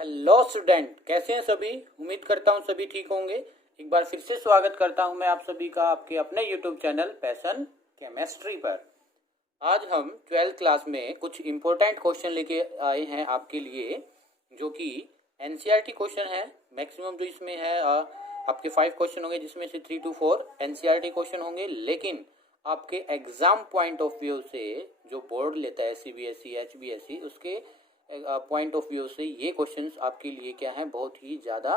Hello student, कैसे हैं सभी। उम्मीद करता हूं सभी ठीक होंगे। एक बार फिर से स्वागत करता हूं मैं आप सभी का आपके अपने यूट्यूब चैनल पैशन केमिस्ट्री पर। आज हम 12th क्लास में कुछ इम्पोर्टेंट क्वेश्चन लेके आए हैं आपके लिए, जो कि एनसीईआरटी क्वेश्चन है। मैक्सिमम जो इसमें है आपके 5 क्वेश्चन होंगे, जिसमें से 3 to 4 एनसीईआरटी क्वेश्चन होंगे। लेकिन आपके एग्जाम पॉइंट ऑफ व्यू से जो बोर्ड लेता है सीबीएसई एचबीएसई, उसके पॉइंट ऑफ व्यू से ये क्वेश्चंस आपके लिए क्या है, बहुत ही ज़्यादा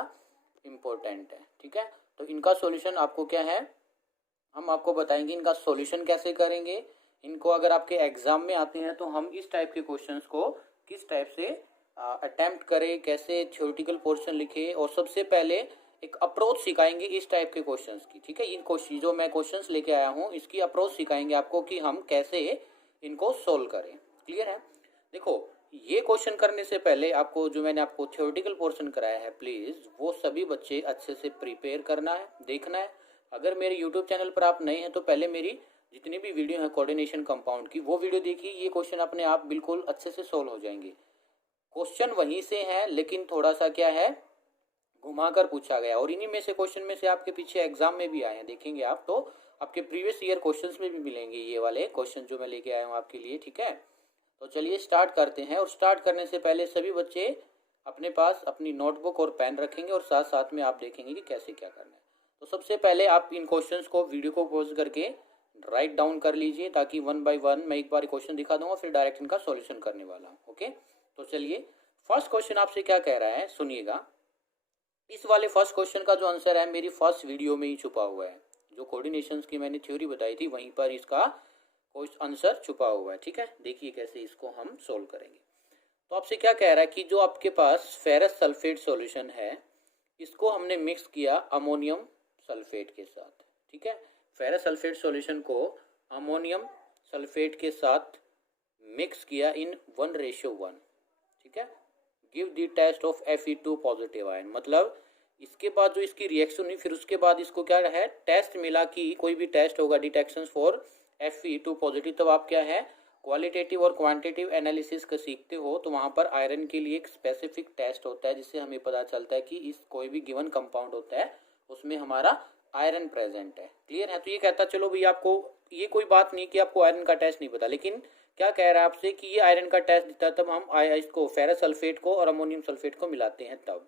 इम्पोर्टेंट है। ठीक है, तो इनका सॉल्यूशन आपको क्या है, हम आपको बताएंगे इनका सॉल्यूशन कैसे करेंगे। इनको अगर आपके एग्जाम में आते हैं तो हम इस टाइप के क्वेश्चंस को किस टाइप से अटेम्प्ट करें, कैसे थ्योरेटिकल पोर्शन लिखे, और सबसे पहले एक अप्रोच सिखाएंगे इस टाइप के क्वेश्चंस की। ठीक है, इन क्वेश्चन जो मैं क्वेश्चंस लेके आया हूँ इसकी अप्रोच सिखाएंगे आपको कि हम कैसे इनको सोल्व करें। क्लियर है। देखो, ये क्वेश्चन करने से पहले आपको जो मैंने आपको थ्योरेटिकल पोर्शन कराया है, प्लीज़ वो सभी बच्चे अच्छे से प्रिपेयर करना है, देखना है। अगर मेरे यूट्यूब चैनल पर आप नए हैं तो पहले मेरी जितनी भी वीडियो है कोऑर्डिनेशन कंपाउंड की, वो वीडियो देखिए। ये क्वेश्चन अपने आप बिल्कुल अच्छे से सोल्व हो जाएंगे। क्वेश्चन वहीं से है, लेकिन थोड़ा सा क्या है, घुमा कर पूछा गया। और इन्हीं में से क्वेश्चन में से आपके पीछे एग्जाम में भी आए हैं, देखेंगे आप तो आपके प्रीवियस ईयर क्वेश्चंस में भी मिलेंगे ये वाले क्वेश्चन जो मैं लेके आया हूँ आपके लिए। ठीक है, तो चलिए स्टार्ट करते हैं। और स्टार्ट करने से पहले सभी बच्चे अपने पास अपनी नोटबुक और पेन रखेंगे, और साथ साथ में आप देखेंगे कि कैसे क्या करना है। तो सबसे पहले आप इन क्वेश्चंस को वीडियो को पॉज करके राइट डाउन कर लीजिए, ताकि 1 by 1 मैं एक बार क्वेश्चन दिखा दूंगा, फिर डायरेक्ट इनका सॉल्यूशन करने वाला हूँ। ओके, तो चलिए फर्स्ट क्वेश्चन आपसे क्या कह रहा है, सुनिएगा। इस वाले फर्स्ट क्वेश्चन का जो आंसर है मेरी फर्स्ट वीडियो में ही छुपा हुआ है। जो कोऑर्डिनेशन की मैंने थ्योरी बताई थी वहीं पर इसका आंसर छुपा हुआ है। ठीक है, देखिए कैसे इसको हम सोल्व करेंगे। तो आपसे क्या कह रहा है कि जो आपके पास फेरस सल्फेट सॉल्यूशन है, इसको हमने मिक्स किया अमोनियम सल्फेट के साथ। ठीक है, फेरस सल्फेट सॉल्यूशन को अमोनियम सल्फेट के साथ मिक्स किया इन 1:1। ठीक है, give the test of Fe2 positive ion. मतलब इसके बाद जो इसकी रिएक्शन हुई, फिर उसके बाद इसको क्या है, टेस्ट मिला कि कोई भी टेस्ट होगा डिटेक्शन फॉर Fe2 पॉजिटिव, तब आप क्या है क्वालिटेटिव और क्वांटिटेटिव एनालिसिस का सीखते हो। तो वहाँ पर आयरन के लिए एक स्पेसिफिक टेस्ट होता है, जिससे हमें पता चलता है कि इस कोई भी गिवन कंपाउंड होता है उसमें हमारा आयरन प्रेजेंट है। क्लियर है। तो ये कहता चलो भाई, आपको ये कोई बात नहीं कि आपको आयरन का टेस्ट नहीं पता, लेकिन क्या कह रहा है आपसे कि ये आयरन का टेस्ट देता है, तब हम इसको फेरस सल्फेट को और अमोनियम सल्फेट को मिलाते हैं तब।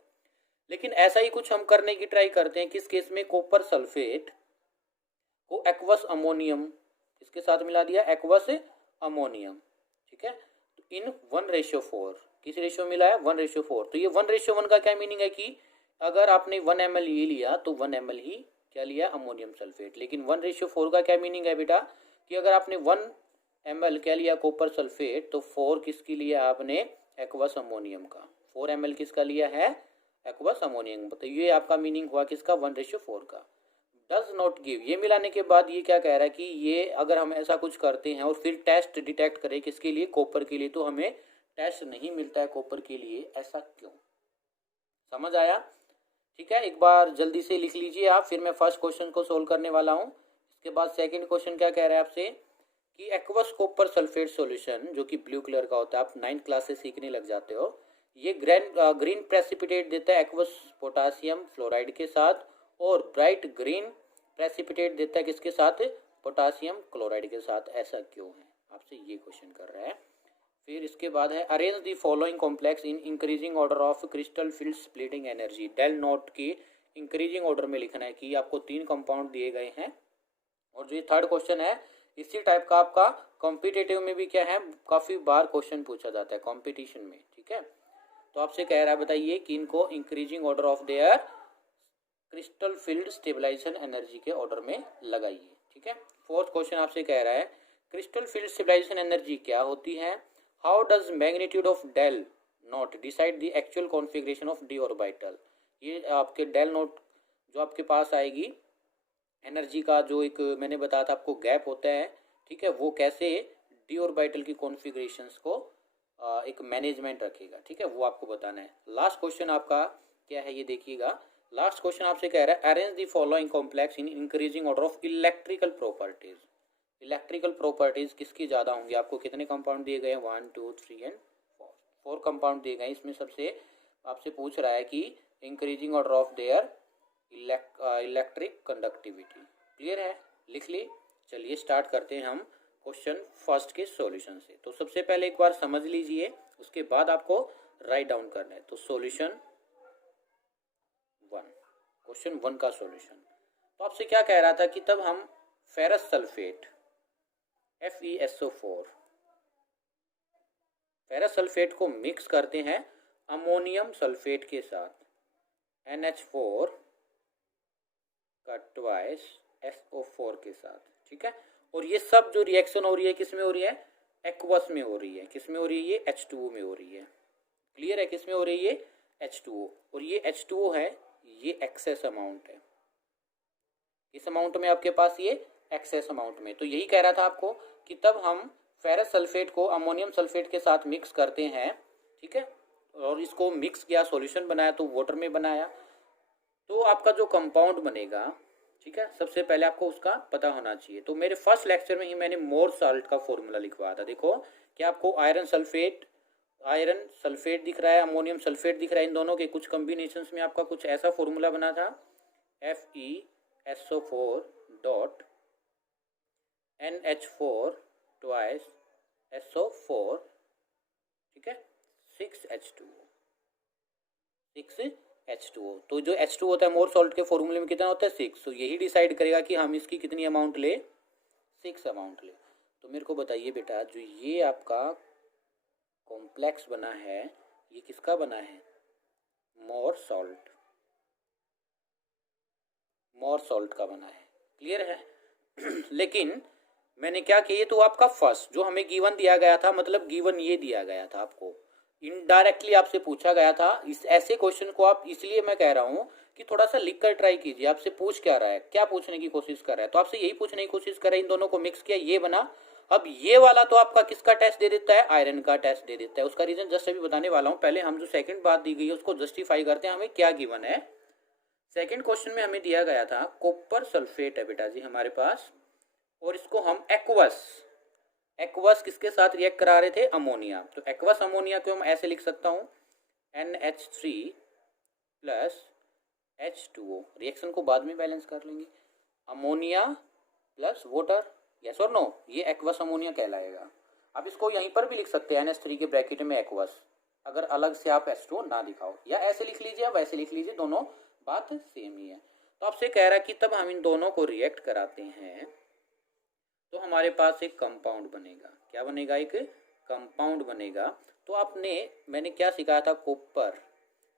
लेकिन ऐसा ही कुछ हम करने की ट्राई करते हैं, किस केस में, कॉपर सल्फेट को एक्वस अमोनियम इसके साथ मिला दिया, एक्वस अमोनियम। ठीक है, तो इन 1:4 किस रेशियो मिला है, 1:4। तो ये 1:1 का क्या मीनिंग है कि अगर आपने 1 ml ये लिया तो 1 ml ही क्या लिया, अमोनियम सल्फेट। लेकिन 1:4 का क्या मीनिंग है बेटा, कि अगर आपने 1 ml क्या लिया कॉपर सल्फेट, तो 4 किसकी लिया आपने, एक्वस अमोनियम का। 4 ml किसका लिया है, एक्वस अमोनियम। तो ये आपका मीनिंग हुआ किसका, 1:4 का। डज नॉट गिव, ये मिलाने के बाद ये क्या कह रहा है कि ये अगर हम ऐसा कुछ करते हैं और फिर टेस्ट डिटेक्ट करें किसके लिए, कॉपर के लिए, तो हमें टेस्ट नहीं मिलता है कॉपर के लिए, ऐसा क्यों। समझ आया। ठीक है, एक बार जल्दी से लिख लीजिए आप, फिर मैं फर्स्ट क्वेश्चन को सोल्व करने वाला हूँ। इसके बाद सेकंड क्वेश्चन क्या कह रहा है आपसे कि एक्वस कॉपर सल्फेट सॉल्यूशन, जो कि ब्लू कलर का होता है, आप 9th क्लास से सीखने लग जाते हो, ये ग्रीन प्रेसिपिटेट देता है एक्वस पोटासियम फ्लोराइड के साथ, और ब्राइट ग्रीन प्रेसिपिटेट देता है किसके साथ, पोटासियम क्लोराइड के साथ। ऐसा क्यों है, आपसे ये क्वेश्चन कर रहा है। फिर इसके बाद है arrange the following complex in increasing order of crystal field splitting energy. Del nought की इंक्रीजिंग ऑर्डर में लिखना है कि आपको 3 कंपाउंड दिए गए हैं। और जो ये थर्ड क्वेश्चन है, इसी टाइप का आपका कॉम्पिटेटिव में भी क्या है, काफ़ी बार क्वेश्चन पूछा जाता है कॉम्पिटिशन में। ठीक है, तो आपसे कह रहा है बताइए कि इनको increasing order of their crystal field stabilisation energy के ऑर्डर में लगाइए। ठीक है, फोर्थ क्वेश्चन आपसे कह रहा है क्रिस्टल फील्ड स्टेबलाइजेशन एनर्जी क्या होती है। How does magnitude of del nought decide the actual configuration of D orbital. ये आपके डेल नोट जो आपके पास आएगी, एनर्जी का जो एक मैंने बताया था आपको गैप होता है। ठीक है, वो कैसे डी ऑर्बिटल की कॉन्फ़िगरेशंस को एक मैनेजमेंट रखेगा। ठीक है, वो आपको बताना है। लास्ट क्वेश्चन आपका क्या है, ये देखिएगा। लास्ट क्वेश्चन आपसे कह रहा है arrange the following complex in increasing order of electrical properties. Electrical properties किसकी ज़्यादा होंगी, आपको कितने कंपाउंड दिए गए हैं, 1 2 3 एंड 4 कंपाउंड दिए गए। इसमें सबसे आपसे पूछ रहा है कि increasing order of there electric conductivity. Clear है, लिख ली। चलिए स्टार्ट करते हैं हम क्वेश्चन फर्स्ट के सॉल्यूशन से। तो सबसे पहले एक बार समझ लीजिए, उसके बाद आपको राइट डाउन करना है। तो सॉल्यूशन 1, क्वेश्चन 1 का सॉल्यूशन। तो आपसे क्या कह रहा था कि तब हम ferrous sulphate FeSO4 ferrous sulphate को मिक्स करते हैं अमोनियम सल्फेट के साथ NH4 का ट्वाइस SO4 के साथ, ठीक है। और ये सब जो रिएक्शन हो रही है किस में हो रही है? एक्वस में हो रही है। किस में हो रही है? ये H2O में हो रही है। क्लियर है, किस में हो रही है? ये H2O। और ये H2O है, ये एक्सेस अमाउंट है। इस अमाउंट में आपके पास ये एक्सेस अमाउंट में। तो यही कह रहा था आपको कि तब हम फेरस सल्फेट को अमोनियम सल्फेट के साथ मिक्स करते हैं, ठीक है। और इसको मिक्स किया, सॉल्यूशन बनाया, तो वाटर में बनाया, तो आपका जो कंपाउंड बनेगा, ठीक है, सबसे पहले आपको उसका पता होना चाहिए। तो मेरे फर्स्ट लेक्चर में ही मैंने मोर साल्ट का फॉर्मूला लिखवाया था। देखो कि आपको आयरन सल्फेट दिख रहा है, अमोनियम सल्फेट दिख रहा है, इन दोनों के कुछ कॉम्बिनेशंस में आपका कुछ ऐसा फॉर्मूला बना था FeSO4 dot NH4 twice SO4, ठीक है, 6H2O। तो जो H2 होता है मोर सॉल्ट के फॉर्मूले में कितना होता है? 6। तो यही डिसाइड करेगा कि हम इसकी कितनी अमाउंट ले, 6 अमाउंट ले। तो मेरे को बताइए बेटा, जो ये आपका कॉम्प्लेक्स बना है, ये किसका बना है? मोर सॉल्ट का बना है। क्लियर है? लेकिन मैंने क्या किया, तो आपका फर्स्ट जो हमें गिवन दिया गया था, मतलब गिवन ये दिया गया था आपको, इनडायरेक्टली आपसे पूछा गया था। इस ऐसे क्वेश्चन को आप, इसलिए मैं कह रहा हूँ कि थोड़ा सा लिख कर ट्राई कीजिए। आपसे पूछ क्या रहा है, क्या पूछने की कोशिश कर रहा है? तो आपसे यही पूछने की कोशिश कर रहा है, इन दोनों को मिक्स किया, ये बना। अब ये वाला तो आपका किसका टेस्ट दे देता है? आयरन का टेस्ट दे देता है। उसका रीजन जस्ट अभी बताने वाला हूँ। पहले हम जो सेकंड बात दी गई है उसको जस्टिफाई करते हैं, हमें क्या गिवन है। सेकंड क्वेश्चन में हमें दिया गया था कॉपर सल्फेट है बेटा जी हमारे पास, और इसको हम एक्वस किसके साथ रिएक्ट करा रहे थे? अमोनिया। तो एक्वस अमोनिया को हम ऐसे लिख सकता हूँ NH3 प्लस H2O। रिएक्शन को बाद में बैलेंस कर लेंगे। अमोनिया प्लस वाटर, यस और नो, ये एक्वस अमोनिया कहलाएगा। आप इसको यहीं पर भी लिख सकते हैं NH3 के ब्रैकेट में एक्वस, अगर अलग से आप H2O ना दिखाओ, या ऐसे लिख लीजिए, अब ऐसे लिख लीजिए, दोनों बात सेम ही है। तो आपसे कह रहा है कि तब हम इन दोनों को रिएक्ट कराते हैं तो हमारे पास एक कंपाउंड बनेगा। क्या बनेगा? एक कंपाउंड बनेगा। तो मैंने क्या सिखाया था? कॉपर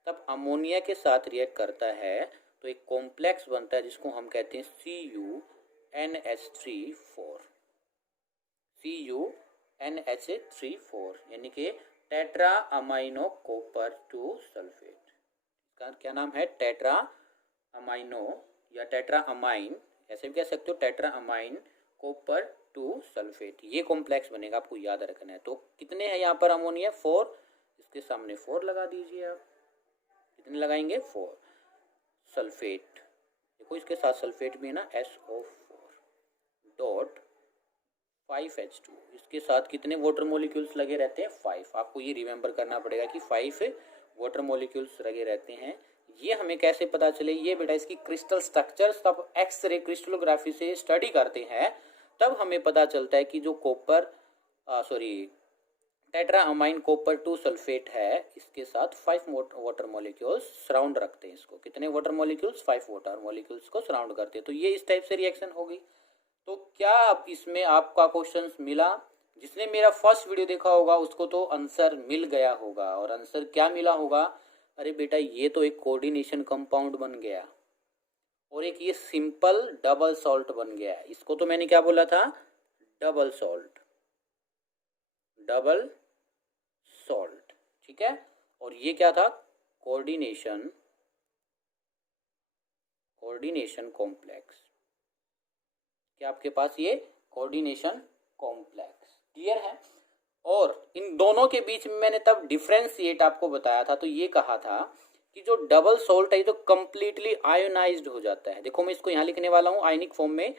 तब अमोनिया के साथ रिएक्ट करता है तो एक कॉम्प्लेक्स बनता है जिसको हम कहते हैं CuNH3,4 यानी कि टेट्रा अमाइनो कॉपर 2 सल्फेट। इसका क्या नाम है? टेट्रा अमाइनो या टेट्रा अमाइन, ऐसे भी कह सकते हो, टेट्रा अमाइन कॉपर 2 सल्फेट। ये कॉम्प्लेक्स बनेगा, आपको याद रखना है। तो कितने हैं यहाँ पर? अमोनिया 4, इसके सामने 4 लगा दीजिए आप। कितने लगाएंगे? 4 सल्फेट। देखो इसके साथ सल्फेट भी है ना, SO4 डॉट 5H2। इसके साथ कितने वाटर मॉलिक्यूल्स लगे रहते हैं? 5। आपको ये रिमेंबर करना पड़ेगा कि 5 वाटर मॉलिक्यूल्स लगे रहते हैं। ये हमें कैसे पता चले? ये बेटा इसकी क्रिस्टल स्ट्रक्चर सब एक्सरे क्रिस्टलोग्राफी से स्टडी करते हैं, तब हमें पता चलता है कि जो टेट्रा अमाइन कॉपर 2 सल्फेट है, इसके साथ 5 वाटर मॉलिक्यूल्स सराउंड रखते हैं इसको। कितने वाटर मॉलिक्यूल्स? 5 वाटर मॉलिक्यूल्स को सराउंड करते हैं। तो ये इस टाइप से रिएक्शन होगी। तो क्या इसमें आपका क्वेश्चन मिला? जिसने मेरा फर्स्ट वीडियो देखा होगा उसको तो आंसर मिल गया होगा। और आंसर क्या मिला होगा? अरे बेटा ये तो एक कोऑर्डिनेशन कंपाउंड बन गया, और एक ये सिंपल डबल सॉल्ट बन गया। इसको तो मैंने क्या बोला था? डबल सॉल्ट, ठीक है। और ये क्या था? Coordination complex. क्या आपके पास ये कोऑर्डिनेशन कॉम्प्लेक्स क्लियर है? और इन दोनों के बीच में मैंने तब डिफरेंशिएट आपको बताया था, तो ये कहा था कि जो डबल सॉल्ट है तो कंप्लीटली आयोनाइज्ड हो जाता है। देखो मैं इसको यहाँ लिखने वाला हूँ आयनिक फॉर्म में,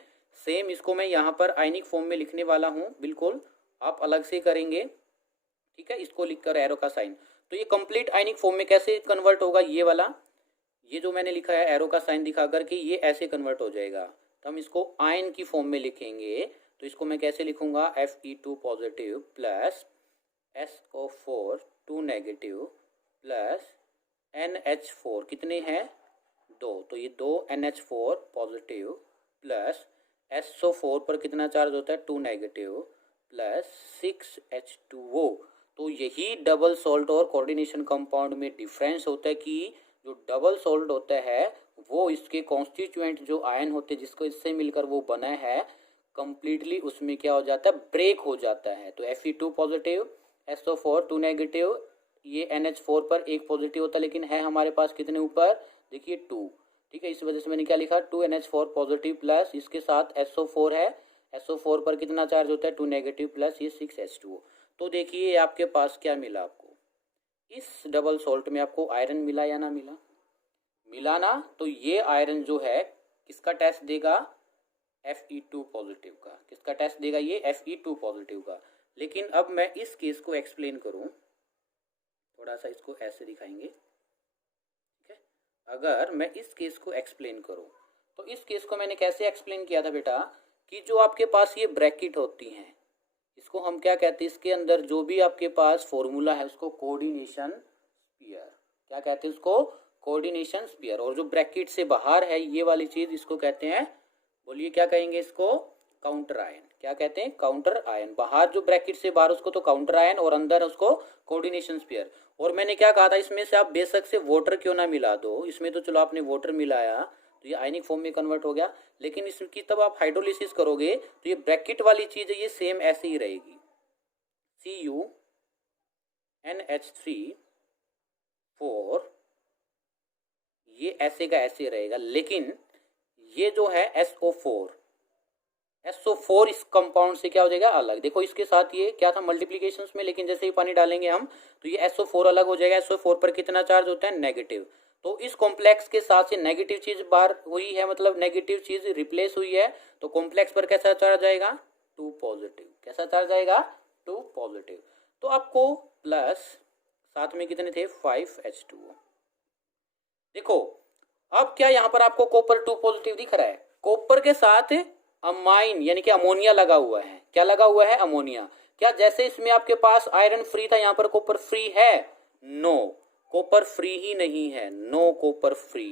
सेम इसको मैं यहाँ पर आयनिक फॉर्म में लिखने वाला हूँ। बिल्कुल आप अलग से करेंगे, ठीक है, इसको लिखकर एरो का साइन। तो ये कंप्लीट आयनिक फॉर्म में कैसे कन्वर्ट होगा, ये वाला, ये जो मैंने लिखा है एरो का साइन दिखा करके, ये ऐसे कन्वर्ट हो जाएगा। तो हम इसको आयन की फॉर्म में लिखेंगे। तो इसको मैं कैसे लिखूंगा, Fe2 positive plus SO4 2 negative plus NH4 कितने हैं, 2, तो ये 2 NH4 पॉजिटिव प्लस SO4 पर कितना चार्ज होता है, 2 नेगेटिव प्लस 6H2O। तो यही डबल सॉल्ट और कोऑर्डिनेशन कंपाउंड में डिफरेंस होता है कि जो डबल सॉल्ट होता है वो इसके कॉन्स्टिट्यूएंट जो आयन होते हैं जिसको इससे मिलकर वो बना है, कंप्लीटली उसमें क्या हो जाता है, ब्रेक हो जाता है। तो Fe2 पॉजिटिव, SO4 2 नेगेटिव, ये NH4 पर एक पॉजिटिव होता है, लेकिन है हमारे पास कितने ऊपर, देखिए 2, ठीक है। इस वजह से मैंने क्या लिखा, 2NH4 पॉजिटिव प्लस इसके साथ SO4 है, SO4 पर कितना चार्ज होता है, 2 नेगेटिव प्लस ये 6H2O। तो देखिए आपके पास क्या मिला, आपको इस डबल सॉल्ट में आपको आयरन मिला या ना मिला, मिला ना। तो ये आयरन जो है किसका टेस्ट देगा, Fe2 पॉजिटिव का। किसका टेस्ट देगा, ये Fe2 पॉजिटिव का। लेकिन अब मैं इस केस को एक्सप्लेन करूं, थोड़ा सा इसको ऐसे दिखाएंगे, ठीक है। अगर मैं इस केस को एक्सप्लेन करूं तो इस केस को मैंने कैसे एक्सप्लेन किया था बेटा, कि जो आपके पास ये ब्रैकेट होती हैं इसको हम क्या कहते हैं, इसके अंदर जो भी आपके पास फॉर्मूला है उसको कोऑर्डिनेशन स्फीयर, क्या कहते हैं उसको, कोऑर्डिनेशन स्फीयर। और जो ब्रैकेट से बाहर है ये वाली चीज, इसको कहते हैं, बोलिए क्या कहेंगे इसको, काउंटर आयन। क्या कहते हैं, काउंटर आयन। बाहर जो ब्रैकेट से बाहर उसको तो काउंटर आयन और अंदर उसको कोऑर्डिनेशन स्फीयर। और मैंने क्या कहा था, इसमें से आप बेशक से वाटर क्यों ना मिला दो, इसमें तो चलो आपने वाटर मिलाया तो ये आयनिक फॉर्म में कन्वर्ट हो गया, लेकिन इसकी तब आप हाइड्रोलिसिस करोगे तो ये ब्रैकेट वाली चीज है ये सेम ऐसे ही रहेगी, CuNH3 ये ऐसे का ऐसे रहेगा। लेकिन ये जो है SO4 इस कंपाउंड से क्या हो जाएगा, अलग। देखो इसके साथ ये क्या था मल्टीप्लीकेशन में, लेकिन जैसे ही पानी डालेंगे हम तो ये SO4 अलग हो जाएगा। SO4 पर कितना चार्ज होता है, नेगेटिव। तो इस कॉम्प्लेक्स के साथ से नेगेटिव चीज बाहर हुई है, मतलब नेगेटिव चीज रिप्लेस हुई है, तो कॉम्प्लेक्स पर कैसा चार्ज आएगा, 2 पॉजिटिव। कैसा चार्ज आएगा, 2 पॉजिटिव। तो आपको प्लस साथ में कितने थे, 5H2O। देखो अब क्या यहाँ पर आपको कॉपर 2 पॉजिटिव दिख रहा है, कॉपर के साथ अमाइन यानी कि अमोनिया लगा हुआ है। क्या लगा हुआ है, अमोनिया। क्या जैसे इसमें आपके पास आयरन फ्री था, यहाँ पर कॉपर फ्री है, नो, कॉपर फ्री ही नहीं है, नो कॉपर फ्री,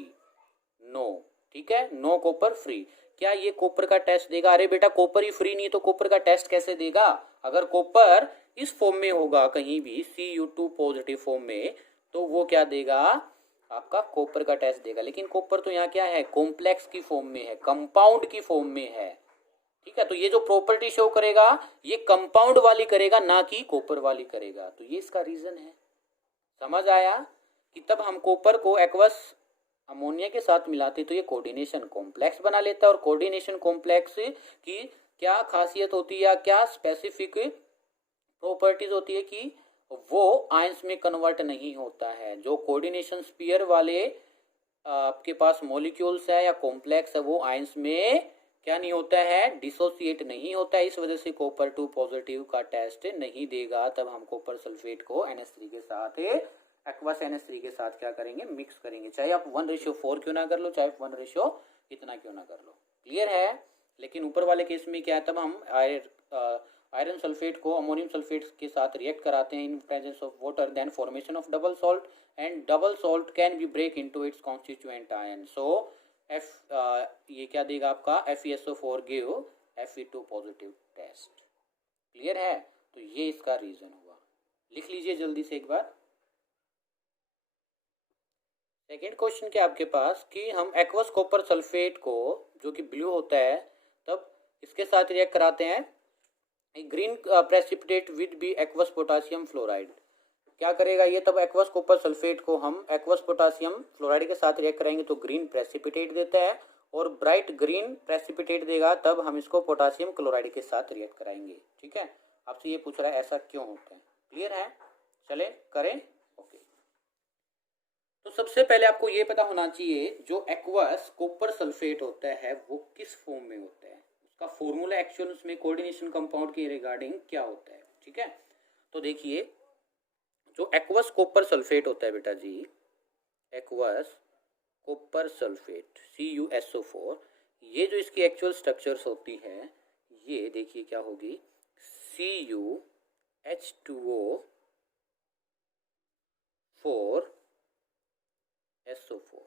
नो, ठीक है, नो कॉपर फ्री। क्या ये कॉपर का टेस्ट देगा, अरे बेटा कॉपर ही फ्री नहीं तो कॉपर का टेस्ट कैसे देगा। अगर कॉपर इस फॉर्म में होगा कहीं भी Cu2 पॉजिटिव फॉर्म में, तो वो क्या देगा, आपका कॉपर का टेस्ट देगा। लेकिन कॉपर तो यहाँ क्या है, कॉम्प्लेक्स की फॉर्म में है, कंपाउंड की फॉर्म में है, ठीक है। तो ये जो प्रॉपर्टी शो करेगा ये कंपाउंड वाली करेगा, ना कि कॉपर वाली करेगा। तो ये इसका रीजन है। समझ आया कि तब हम कॉपर को एक्वस अमोनिया के साथ मिलाते तो ये कोऑर्डिनेशन कॉम्प्लेक्स बना लेता है। और कोऑर्डिनेशन कॉम्प्लेक्स की क्या खासियत होती है या क्या स्पेसिफिक प्रॉपर्टीज होती है कि वो आयंस में कन्वर्ट नहीं होता है। जो कोऑर्डिनेशन स्फीयर वाले आपके पास मॉलिक्यूल्स है या कॉम्प्लेक्स है वो आयंस में क्या नहीं होता है, डिसोसिएट नहीं होता है। इस वजह से कॉपर 2 पॉजिटिव का टेस्ट नहीं देगा। तब हम कॉपर सल्फेट को NH3 के साथ, एक्वस NH3 के साथ क्या करेंगे, मिक्स करेंगे। चाहे आप 1:4 क्यों ना कर लो, चाहे 1:, इतना क्यों ना कर लो, क्लियर है। लेकिन ऊपर वाले केस में क्या है, तब हम आयरन सल्फेट को अमोनियम सल्फेट के साथ रिएक्ट कराते हैं in presence of water, then formation of double salt, and double salt can be break into its constituent ion. So ये क्या देगा आपका, FeSO4 give Fe2 positive test, clear है। तो ये इसका रीजन हुआ, लिख लीजिए जल्दी से एक बार। सेकेंड क्वेश्चन क्या आपके पास कि हम एक्वस कॉपर सल्फेट को जो कि ब्लू होता है तब इसके साथ रिएक्ट कराते हैं green precipitate with B aqueous potassium fluoride. क्या करेगा ये, तब एक्वस कॉपर सल्फेट को हम एक्वस पोटासियम फ्लोराइड के साथ रिएक्ट कराएंगे तो ग्रीन प्रेसिपिटेट देता है, और ब्राइट ग्रीन प्रेसिपिटेट देगा तब हम इसको पोटासियम क्लोराइड के साथ रिएक्ट कराएंगे, ठीक है। आपसे ये पूछ रहा है ऐसा क्यों होता है, क्लियर है, चले करें, ओके। तो सबसे पहले आपको ये पता होना चाहिए जो एक्वस कॉपर सल्फेट होता है वो किस फॉर्म में होता है, उसका फॉर्मूला एक्चुअल उसमें कोऑर्डिनेशन कंपाउंड के रिगार्डिंग क्या होता है, ठीक है। तो देखिए जो एक्वस कॉपर सल्फेट होता है बेटा जी, एक्वस कॉपर सल्फेट CuSO4, ये जो इसकी एक्चुअल स्ट्रक्चर्स होती है ये देखिए क्या होगी, CuH2O4SO4,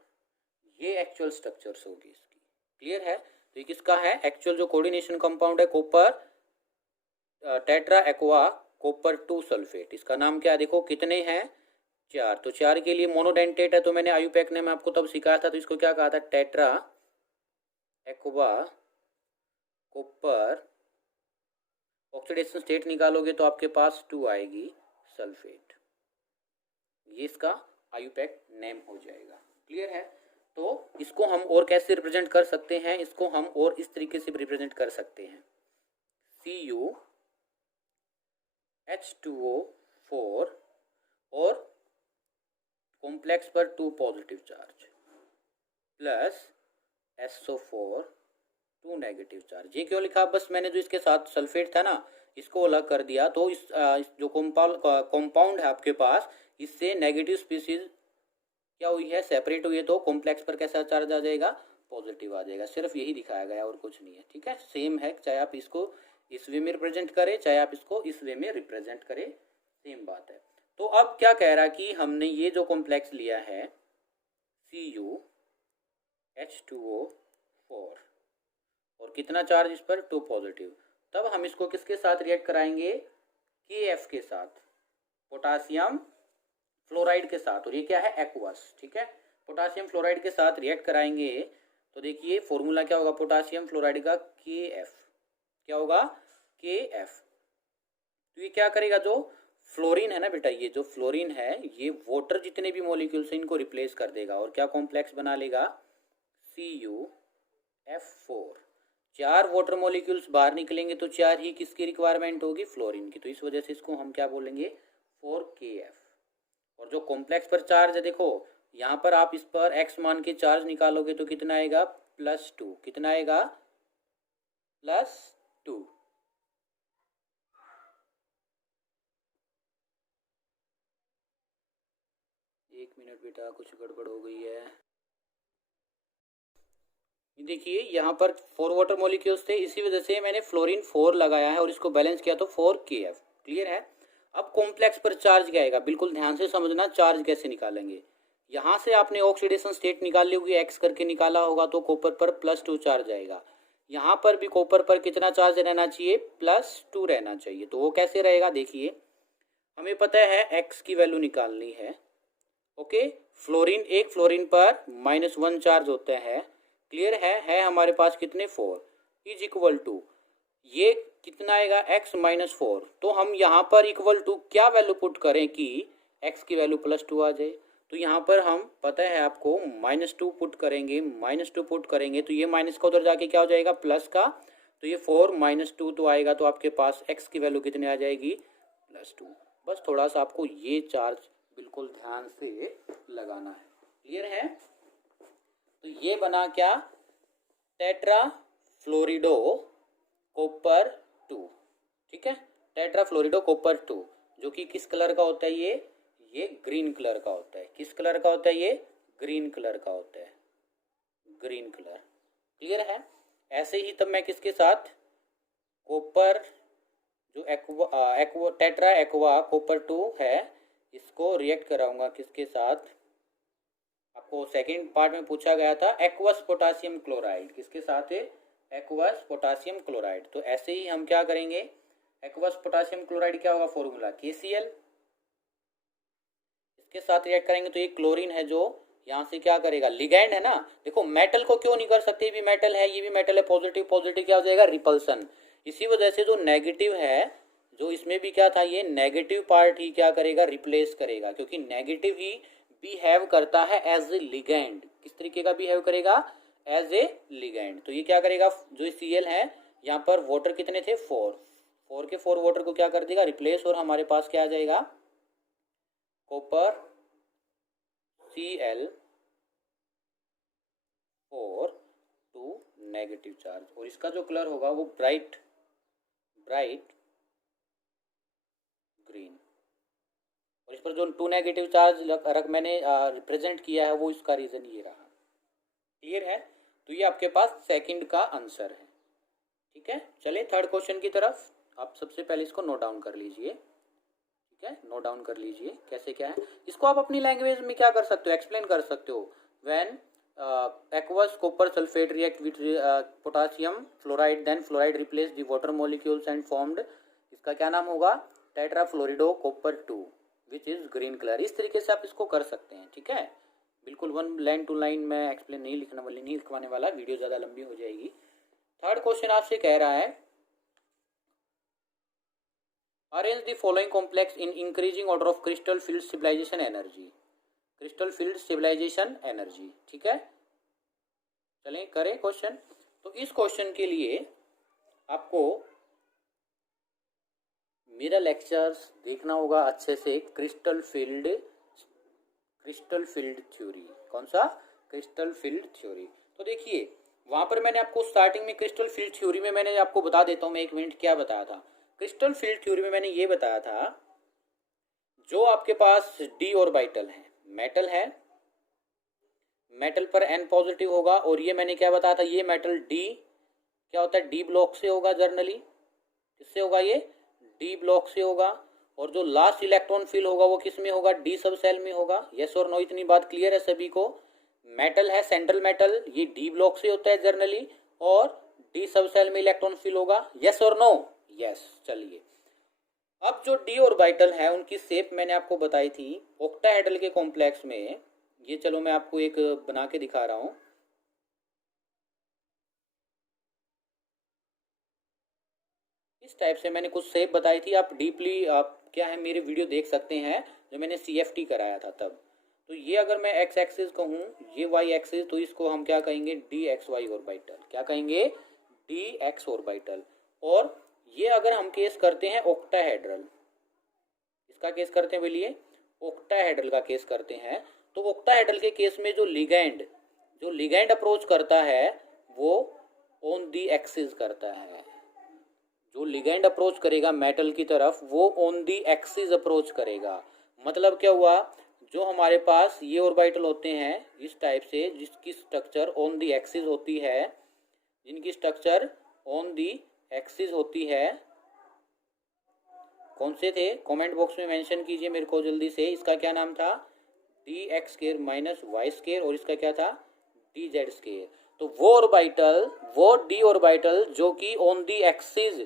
ये एक्चुअल स्ट्रक्चर्स होगी इसकी। क्लियर है? तो ये किसका है? एक्चुअल जो कोऑर्डिनेशन कंपाउंड है copper tetra aqua copper 2 sulphate, इसका नाम क्या है? देखो कितने हैं, 4। तो 4 के लिए मोनोडेंटेट है, तो मैंने आयुपैक ने मैं आपको तब सिखाया था, तो इसको क्या कहा था? Tetra aqua copper, oxidation state निकालोगे तो आपके पास 2 आएगी सल्फेट, ये इसका आयुपैक नेम हो जाएगा। क्लियर है? तो इसको हम और कैसे रिप्रेजेंट कर सकते हैं? इसको हम और इस तरीके से रिप्रेजेंट कर सकते हैं, CuH2O4 और कॉम्प्लेक्स पर 2 positive charge plus SO4 2 negative charge. ये क्यों लिखा? बस मैंने जो इसके साथ सल्फेट था ना, इसको अलग कर दिया, तो इस जो कंपाउंड है आपके पास, इससे नेगेटिव स्पीसीज क्या हुई है? सेपरेट हुई है, तो कॉम्प्लेक्स पर कैसा चार्ज आ जाएगा? पॉजिटिव आ जाएगा। सिर्फ यही दिखाया गया और कुछ नहीं है। ठीक है, सेम है, चाहे आप इसको इस वे में रिप्रेजेंट करें, चाहे आप इसको इस वे में रिप्रेजेंट करें, सेम बात है। तो अब क्या कह रहा कि हमने ये जो कॉम्प्लेक्स लिया है CuH2O4 और कितना चार्ज इस पर? 2 पॉजिटिव, तब हम इसको किसके साथ रिएक्ट कराएंगे? KF के साथ, पोटासियम फ्लोराइड के साथ, और ये क्या है? एक्वस। ठीक है, पोटासियम फ्लोराइड के साथ रिएक्ट कराएंगे तो देखिए फॉर्मूला क्या होगा पोटासियम फ्लोराइड का? KF। क्या होगा? KF। तो ये क्या करेगा? जो फ्लोरीन है ना बेटा, ये जो फ्लोरीन है ये वाटर जितने भी मॉलिक्यूल्स हैं इनको रिप्लेस कर देगा और क्या कॉम्प्लेक्स बना लेगा? CuF4। 4 वाटर मॉलिक्यूल्स बाहर निकलेंगे तो 4 ही किसकी रिक्वायरमेंट होगी? फ्लोरीन की। तो इस वजह से इसको हम क्या बोलेंगे? 4KF। और जो कॉम्प्लेक्स पर चार्ज है देखो, यहाँ पर आप इस पर x मान के चार्ज निकालोगे तो कितना आएगा? +2। कितना आएगा? +2। एक मिनट बेटा, कुछ गड़बड़ हो गई है। देखिए यहाँ पर 4 वाटर मॉलिक्यूल्स थे, इसी वजह से मैंने फ्लोरीन 4 लगाया है और इसको बैलेंस किया तो 4KF। क्लियर है? अब कॉम्प्लेक्स पर चार्ज क्या आएगा? बिल्कुल ध्यान से समझना चार्ज कैसे निकालेंगे। यहाँ से आपने ऑक्सीडेशन स्टेट निकाल ली होगी, एक्स करके निकाला होगा, तो कॉपर पर +2 चार्ज आएगा। यहाँ पर भी कॉपर पर कितना चार्ज रहना चाहिए? +2 रहना चाहिए। तो वो कैसे रहेगा? देखिए हमें पता है एक्स की वैल्यू निकालनी है। ओके, फ्लोरीन, एक फ्लोरीन पर -1 चार्ज होता है। क्लियर है हमारे पास कितने? 4 इज इक्वल टू, ये कितना आएगा? x -4। तो हम यहाँ पर इक्वल टू क्या वैल्यू पुट करें कि x की वैल्यू +2 आ जाए? तो यहाँ पर हम पता है आपको -2 पुट करेंगे, -2 पुट करेंगे तो ये माइनस का उधर जाके क्या हो जाएगा? प्लस का। तो ये 4 -2 तो आएगा, तो आपके पास x की वैल्यू कितनी आ जाएगी? +2। बस थोड़ा सा आपको ये चार्ज बिल्कुल ध्यान से लगाना है। क्लियर है? तो ये बना क्या? Tetra fluorido copper 2। ठीक है, टेट्रा फ्लोरिडो कॉपर 2, जो कि किस कलर का होता है? ये ग्रीन कलर का होता है। किस कलर का होता है? ये ग्रीन कलर का होता है, ग्रीन कलर। क्लियर है? ऐसे ही तब मैं किसके साथ? कॉपर जो एक्वा टेट्रा एक्वा कॉपर 2 है, इसको रिएक्ट कराऊंगा किसके साथ? आपको सेकंड पार्ट में पूछा गया था एक्वस पोटासियम क्लोराइड। किसके साथ है? Aqueous potassium chloride. तो ऐसे ही हम क्या करेंगे? एक्वस पोटासियम क्लोराइड क्या होगा? Formula KCl। इसके साथ रिएक्ट करेंगे तो ये क्लोरीन है जो यहाँ से क्या करेगा? लिगैंड है ना। देखो मेटल को क्यों नहीं कर सकते? ये भी मेटल है, ये भी मेटल है, पॉजिटिव पॉजिटिव क्या हो जाएगा? रिपल्सन। इसी वजह से जो नेगेटिव है, जो इसमें भी क्या था, ये नेगेटिव पार्ट ही क्या करेगा? रिप्लेस करेगा, क्योंकि नेगेटिव ही बिहेव करता है एज ए लिगैंड। किस तरीके का बिहेव करेगा? As a ligand. तो ये क्या करेगा? जो Cl है, यहाँ पर वाटर कितने थे? 4 के 4 वाटर को क्या कर देगा? रिप्लेस, और हमारे पास क्या आ जाएगा? कॉपर Cl और 2 नेगेटिव चार्ज, और इसका जो कलर होगा वो ब्राइट ग्रीन। और इस पर जो 2 नेगेटिव चार्ज मैंने रिप्रेजेंट किया है वो इसका रीजन ये रहा। क्लियर है? तो ये आपके पास सेकंड का आंसर है। ठीक है, चलिए थर्ड क्वेश्चन की तरफ। आप सबसे पहले इसको नोट डाउन कर लीजिए। ठीक है, नोट डाउन कर लीजिए कैसे क्या है। इसको आप अपनी लैंग्वेज में क्या कर सकते हो, एक्सप्लेन कर सकते हो। When aqueous copper sulfate react with potassium fluoride, then fluoride replace the water molecules and formed, इसका क्या नाम होगा, tetrafluorido copper 2 which is green colour. इस तरीके से आप इसको कर सकते हैं। ठीक है, बिल्कुल वन लाइन टू लाइन में एक्सप्लेन नहीं लिखवाने वाला, वीडियो ज़्यादा लंबी हो जाएगी। थर्ड क्वेश्चन आपसे कह रहा है arrange the following complex in increasing order of crystal field stabilisation energy. Crystal field stabilisation energy. ठीक है, चलें करें क्वेश्चन। तो इस क्वेश्चन के लिए आपको मेरा लेक्चर्स देखना होगा अच्छे से। क्रिस्टल फील्ड थ्योरी, कौन सा, क्रिस्टल फील्ड थ्योरी। तो देखिए वहां पर मैंने आपको स्टार्टिंग में क्रिस्टल फील्ड थ्योरी में मैंने आपको बता देता हूं मैं, एक मिनट क्या बताया था। क्रिस्टल फील्ड थ्योरी में मैंने ये बताया था, जो आपके पास डी ऑर्बिटल है, मेटल है, मेटल पर n पॉजिटिव होगा, और ये मैंने क्या बताया था, ये मेटल डी क्या होता है, डी ब्लॉक से होगा जनरली। किससे होगा, ये डी ब्लॉक से होगा। और जो लास्ट इलेक्ट्रॉन फिल होगा वो किस में होगा, डी सब सेल में होगा। यस और नो, इतनी बात क्लियर है सभी को। मेटल है सेंट्रल मेटल, ये डी ब्लॉक से होता है जनरली, और डी सब सेल में इलेक्ट्रॉन फिल होगा। यस और नो, यस। चलिए अब जो डी ऑर्बिटल है उनकी शेप मैंने आपको बताई थी ऑक्टाहेड्रल के कॉम्प्लेक्स में। ये चलो मैं आपको एक बना के दिखा रहा हूं। इस टाइप से मैंने कुछ शेप बताई थी। आप डीपली आप क्या है मेरे वीडियो देख सकते हैं जो मैंने CFT कराया था तब। तो ये अगर मैं एक्स एक्सिस कहूँ, ये वाई एक्सिस, तो इसको हम क्या कहेंगे, DXY ऑर्बिटल। क्या कहेंगे, DX ऑर्बिटल। और ये अगर हम केस करते हैं ऑक्टाहेड्रल, इसका केस करते हैं, बोलिए ऑक्टाहेड्रल का केस करते हैं। तो ऑक्टाहेड्रल के केस में जो लिगैंड अप्रोच करता है वो ऑन दी एक्सिस करता है। जो लिगैंड अप्रोच करेगा मेटल की तरफ वो ऑन दी एक्सिस अप्रोच करेगा। मतलब क्या हुआ, जो हमारे पास ये ऑर्बिटल होते हैं इस टाइप से, जिसकी स्ट्रक्चर ऑन दी एक्सिस होती है, जिनकी स्ट्रक्चर ऑन दी एक्सिस होती है, कौन से थे, कमेंट बॉक्स में मेंशन कीजिए मेरे को जल्दी से। इसका क्या नाम था, dx square minus Y square, और इसका क्या था, dz स्क्वायर। तो वो ऑर्बिटल, वो डी ऑर्बिटल जो कि ऑन दी एक्सिस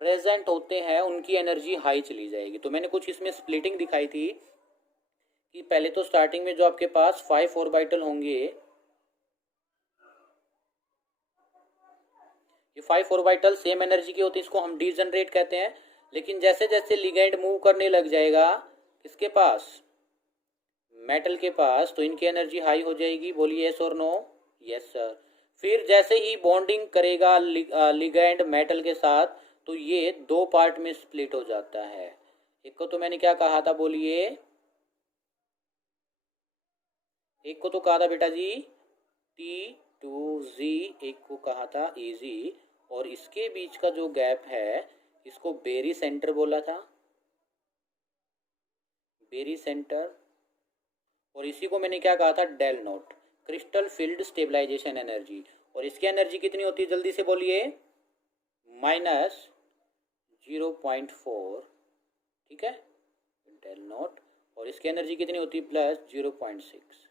प्रेजेंट होते हैं, उनकी एनर्जी हाई चली जाएगी। तो मैंने कुछ इसमें स्प्लिटिंग दिखाई थी कि पहले तो स्टार्टिंग में जो आपके पास 5 ऑर्बिटल होंगे, ये 5 ऑर्बिटल सेम एनर्जी के होते हैं, इसको हम डीजनरेट कहते हैं। लेकिन जैसे जैसे लिगैंड मूव करने लग जाएगा किसके पास, मेटल के पास, तो इनकी एनर्जी हाई हो जाएगी। बोलिए यस और नो, यस सर। फिर जैसे ही बॉन्डिंग करेगा लिगैंड मेटल के साथ, तो ये 2 पार्ट में स्प्लिट हो जाता है। एक को तो मैंने क्या कहा था, बोलिए, एक को तो कहा था बेटा जी T2Z, एक को कहा था EZ, और इसके बीच का जो गैप है इसको बेरी सेंटर बोला था, बेरी सेंटर। और इसी को मैंने क्या कहा था, del nought, crystal field stabilisation energy. और इसकी एनर्जी कितनी होती है, जल्दी से बोलिए, -0.4। ठीक है, डेल नोट। और इसकी एनर्जी कितनी होती है, +0.6।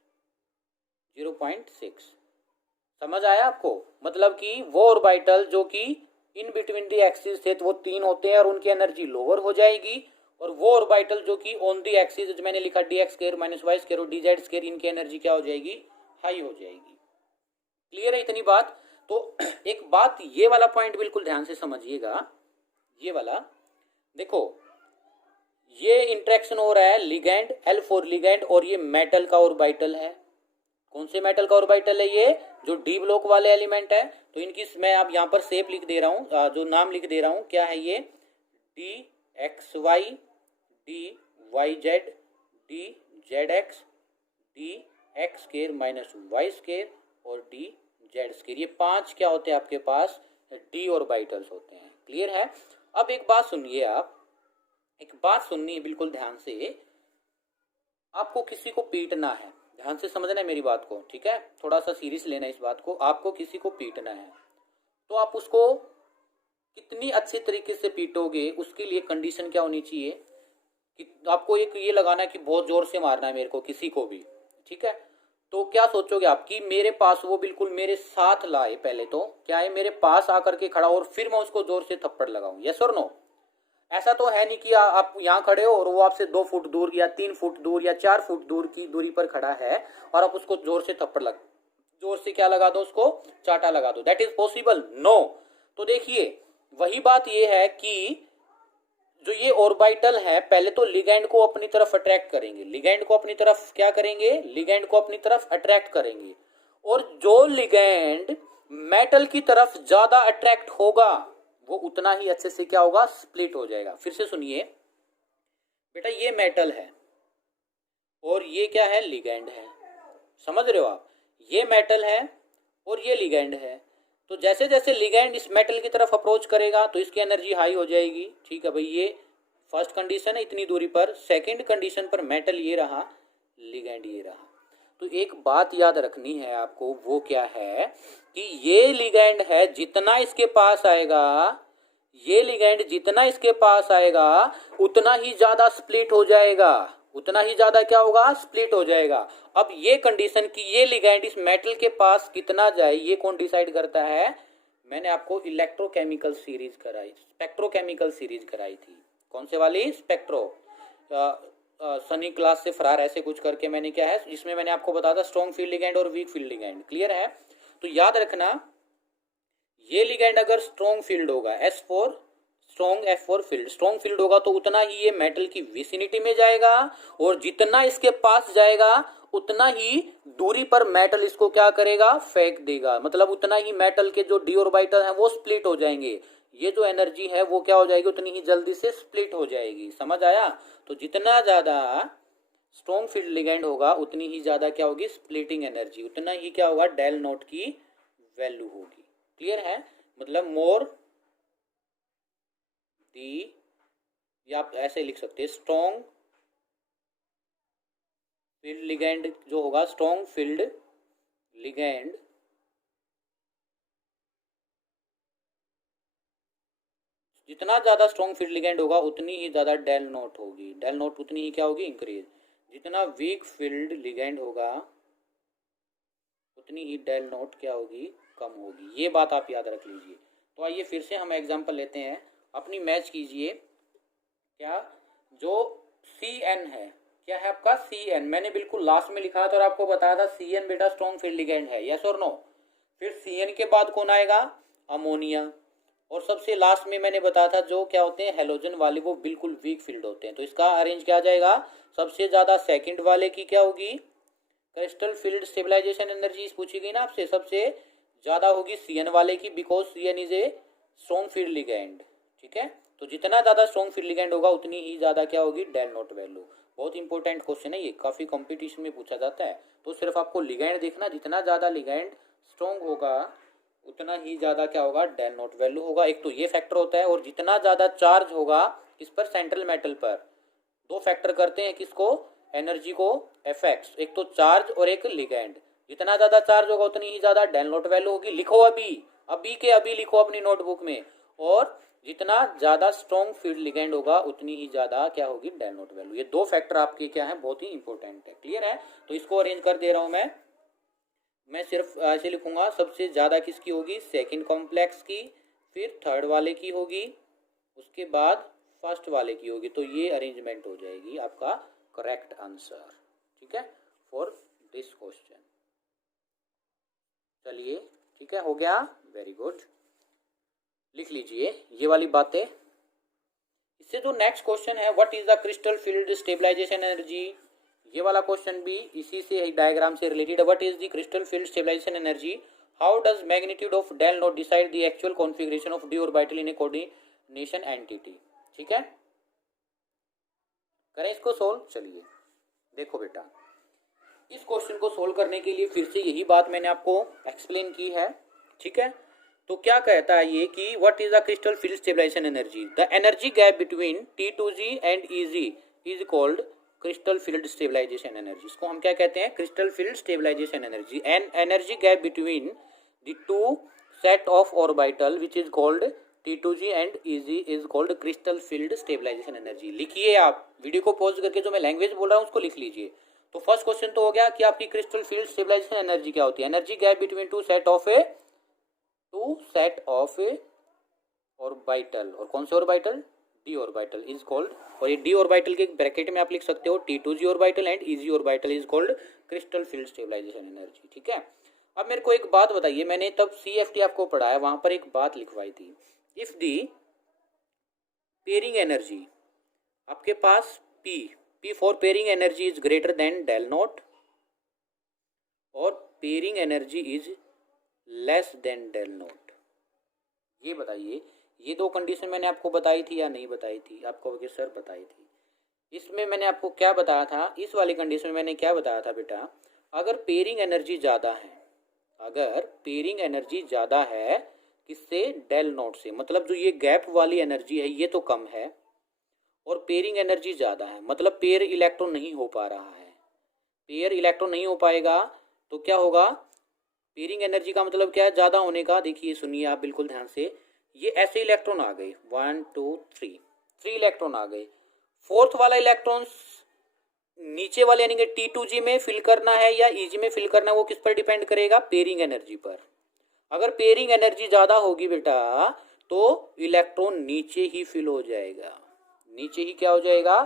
0.6 समझ आया आपको। मतलब कि वो ऑर्बिटल जो कि इन बिटवीन द एक्सिस थे, तो वो 3 होते हैं और उनकी एनर्जी लोअर हो जाएगी। और वो ऑर्बिटल जो कि ऑन द एक्सिस, जो मैंने लिखा dx square minus Y square और dz स्क्वायर, इनकी एनर्जी क्या हो जाएगी, हाई हो जाएगी। क्लियर है इतनी बात। तो एक बात, ये वाला पॉइंट बिल्कुल ध्यान से समझिएगा। ये वाला देखो, ये इंटरेक्शन हो रहा है लिगैंड, L4 लिगैंड, और ये मेटल का ऑर्बिटल है। कौन से मेटल का ऑर्बिटल है, ये जो डी ब्लॉक वाले एलिमेंट है। तो इनकी मैं अब यहाँ पर शेप लिख दे रहा हूँ, जो नाम लिख दे रहा हूँ, क्या है ये, DXY, DYZ, DZX, DX square minus Y square और DZ स्क्वायर। ये 5 क्या होते हैं आपके पास, डी ऑर्बिटल्स होते हैं। क्लियर है। अब एक बात सुनिए, आप एक बात सुननी है बिल्कुल ध्यान से। आपको किसी को पीटना है, ध्यान से समझना है मेरी बात को, ठीक है, थोड़ा सा सीरियस लेना है इस बात को। आपको किसी को पीटना है तो आप उसको कितनी अच्छे तरीके से पीटोगे, उसके लिए कंडीशन क्या होनी चाहिए कि आपको एक ये लगाना है कि बहुत जोर से मारना है मेरे को, किसी को भी, ठीक है। तो क्या सोचोगे आप कि मेरे पास वो बिल्कुल मेरे साथ लाए, पहले तो क्या है, मेरे पास आकर के खड़ा हो और फिर मैं उसको जोर से थप्पड़ लगाऊं, यस और नो। ऐसा तो है नहीं कि आप यहाँ खड़े हो और वो आपसे 2 फुट दूर या 3 फुट दूर या 4 फुट दूर की दूरी पर खड़ा है और आप उसको जोर से थप्पड़ लग, जोर से क्या लगा दो, उसको चाटा लगा दो, दैट इज पॉसिबल, नो। तो देखिए वही बात ये है कि जो ये ऑर्बिटल है पहले तो लिगैंड को अपनी तरफ अट्रैक्ट करेंगे, लिगैंड को अपनी तरफ क्या करेंगे, लिगैंड को अपनी तरफ अट्रैक्ट करेंगे। और जो लिगैंड मेटल की तरफ ज्यादा अट्रैक्ट होगा वो उतना ही अच्छे से क्या होगा, स्प्लिट हो जाएगा। फिर से सुनिए बेटा, ये मेटल है और ये क्या है, लिगैंड है, समझ रहे हो आप, ये मेटल है और ये लिगैंड है। तो जैसे जैसे लिगैंड इस मेटल की तरफ अप्रोच करेगा तो इसकी एनर्जी हाई हो जाएगी, ठीक है भाई, ये फर्स्ट कंडीशन है इतनी दूरी पर। सेकंड कंडीशन पर मेटल ये रहा, लिगैंड ये रहा। तो एक बात याद रखनी है आपको, वो क्या है कि ये लिगैंड है, जितना इसके पास आएगा, ये लिगैंड जितना इसके पास आएगा उतना ही ज्यादा स्प्लिट हो जाएगा, उतना ही ज्यादा क्या होगा, स्प्लिट हो जाएगा। अब ये कंडीशन कि ये लिगैंड इस मेटल के पास कितना जाए, ये कौन डिसाइड करता है, मैंने आपको इलेक्ट्रोकेमिकल सीरीज कराई, स्पेक्ट्रोकेमिकल सीरीज कराई थी। कौन से वाली, स्पेक्ट्रो, सनी क्लास से फरार, ऐसे कुछ करके मैंने क्या है, जिसमें मैंने आपको बताया था स्ट्रॉन्ग फील्ड लिगैंड और वीक फील्ड लिगैंड, क्लियर है। तो याद रखना ये लिगैंड अगर स्ट्रॉन्ग फील्ड होगा, S for strong, F for field, strong field होगा तो उतना ही ये मेटल की विसिनिटी में जाएगा और जितना इसके पास जाएगा उतना ही दूरी पर मेटल इसको क्या करेगा, फेंक देगा, मतलब उतना ही मेटल के जो डी ऑर्बिटल है वो स्प्लिट हो जाएंगे, ये जो एनर्जी है वो क्या हो जाएगी, उतनी ही जल्दी से स्प्लिट हो जाएगी, समझ आया। तो जितना ज्यादा स्ट्रॉन्ग फील्ड लिगैंड होगा उतनी ही ज्यादा क्या होगी, स्प्लिटिंग एनर्जी, उतना ही क्या होगा, डेल नॉट की वैल्यू होगी, क्लियर है। मतलब मोर दी, या आप ऐसे लिख सकते हैं, स्ट्रॉन्ग फील्ड लिगैंड जो होगा, स्ट्रॉन्ग फील्ड लिगैंड जितना ज्यादा स्ट्रॉन्ग फील्ड लिगैंड होगा उतनी ही ज्यादा डेल नॉट होगी, डेल नॉट उतनी ही क्या होगी, इंक्रीज। जितना वीक फील्ड लिगैंड होगा उतनी ही डेल नॉट क्या होगी, कम होगी, ये बात आप याद रख लीजिए। तो आइए फिर से हम एग्जांपल लेते हैं, अपनी मैच कीजिए, क्या जो सी एन है, क्या है आपका सी एन, मैंने बिल्कुल लास्ट में लिखा था और आपको बताया था सी एन बेटा स्ट्रॉन्ग फील्ड लिगैंड है, यस और नो। फिर सी एन के बाद कौन आएगा, अमोनिया, और सबसे लास्ट में मैंने बताया था जो क्या होते हैं, हेलोजन वाले, वो बिल्कुल वीक फील्ड होते हैं। तो इसका अरेंज क्या आ जाएगा, सबसे ज्यादा सेकंड वाले की क्या होगी, क्रिस्टल फील्ड स्टेबलाइजेशन एनर्जी पूछी गई ना आपसे, सबसे ज्यादा होगी सी एन वाले की, because C N is a strong field ligand, ठीक है। तो जितना ज्यादा स्ट्रॉन्ग फील्ड लिगैंड होगा उतनी ही ज्यादा क्या होगी, डेल नॉट वैल्यू। बहुत इंपॉर्टेंट क्वेश्चन है ये, काफी कंपटीशन में पूछा जाता है। तो सिर्फ आपको लिगैंड देखना, जितना ज्यादा लिगैंड स्ट्रॉन्ग होगा उतना ही ज्यादा क्या होगा, डेल नॉट वैल्यू होगा। एक तो ये फैक्टर होता है, और जितना ज्यादा चार्ज होगा किस पर, सेंट्रल मेटल पर। दो फैक्टर करते हैं किसको, एनर्जी को, एफेक्ट्स, एक तो चार्ज और एक लिगैंड। जितना ज्यादा चार्ज होगा उतनी ही ज्यादा डेल नॉट वैल्यू होगी। लिखो अभी, अभी के अभी लिखो अपनी नोटबुक में। और जितना ज्यादा स्ट्रॉन्ग फील्ड लिगैंड होगा उतनी ही ज्यादा क्या होगी, डेल नॉट वैल्यू। ये दो फैक्टर आपके क्या है, बहुत ही इंपॉर्टेंट है, क्लियर है। तो इसको अरेंज कर दे रहा हूं मैं सिर्फ ऐसे लिखूंगा, सबसे ज्यादा किसकी होगी, सेकंड कॉम्प्लेक्स की, फिर थर्ड वाले की होगी, उसके बाद फर्स्ट वाले की होगी। तो ये अरेंजमेंट हो जाएगी आपका करेक्ट आंसर, ठीक है, फॉर दिस क्वेश्चन। चलिए ठीक है, हो गया, वेरी गुड, लिख लीजिए ये वाली बातें। इससे जो नेक्स्ट क्वेश्चन है, what is the crystal field stabilisation energy, ये वाला क्वेश्चन भी इसी से डायग्राम से रिलेटेड है। What is the crystal field stabilisation energy, how does magnitude of del nought decide the actual configuration of D orbital in a coordination entity, ठीक है। करें इसको सोल्व, चलिए देखो बेटा, इस क्वेश्चन को सोल्व करने के लिए फिर से यही बात मैंने आपको एक्सप्लेन की है, ठीक है। तो क्या कहता है ये कि what is the crystal field stabilisation energy, the energy gap between T2G and EG is called crystal field stabilisation energy, इसको हम क्या कहते हैं, crystal field stabilisation energy. An energy gap between the two set of orbital which is called T2G and EG is called crystal field stabilisation energy. लिखिए, आप video को pause करके जो मैं लैंग्वेज बोल रहा हूँ उसको लिख लीजिए। तो फर्स्ट क्वेश्चन तो हो गया कि आपकी क्रिस्टल फील्ड स्टेबलाइजेशन एनर्जी क्या होती है। Energy gap between two set of A orbital, और कौन से orbital, D orbital is called, और ये डी ऑर्बिटल के ब्रैकेट में आप लिख सकते हो T2G orbital and EG orbital is called crystal field stabilisation energy. ठीक है, अब मेरे को एक बात बताइए, मैंने तब CFT आपको पढ़ाया, वहां पर एक बात लिखवाई थी, इफ दी पेयरिंग एनर्जी, आपके पास P for pairing energy is greater than del nought और pairing energy is less than del nought, ये बताइए, ये दो कंडीशन मैंने आपको बताई थी या नहीं बताई थी, आपको कहोगे सर बताई थी। इसमें मैंने आपको क्या बताया था, इस वाली कंडीशन में मैंने क्या बताया था बेटा, अगर पेयरिंग एनर्जी ज़्यादा है, अगर पेयरिंग एनर्जी ज़्यादा है किससे, डेल नॉट से, मतलब जो ये गैप वाली एनर्जी है ये तो कम है, और पेयरिंग एनर्जी ज़्यादा है, मतलब पेयर इलेक्ट्रॉन नहीं हो पा रहा है, पेयर इलेक्ट्रॉन नहीं हो पाएगा तो क्या होगा, पेयरिंग एनर्जी का मतलब क्या है, ज़्यादा होने का। देखिए सुनिए आप बिल्कुल ध्यान से, ये ऐसे इलेक्ट्रॉन आ गए 1 2 3 3 इलेक्ट्रॉन आ गए, फोर्थ वाला इलेक्ट्रॉन नीचे वाले यानी कि T2G में फिल करना है या EG में फिल करना है, वो किस पर डिपेंड करेगा, पेयरिंग एनर्जी पर। अगर पेयरिंग एनर्जी ज़्यादा होगी बेटा तो इलेक्ट्रॉन नीचे ही फिल हो जाएगा, नीचे ही क्या हो जाएगा,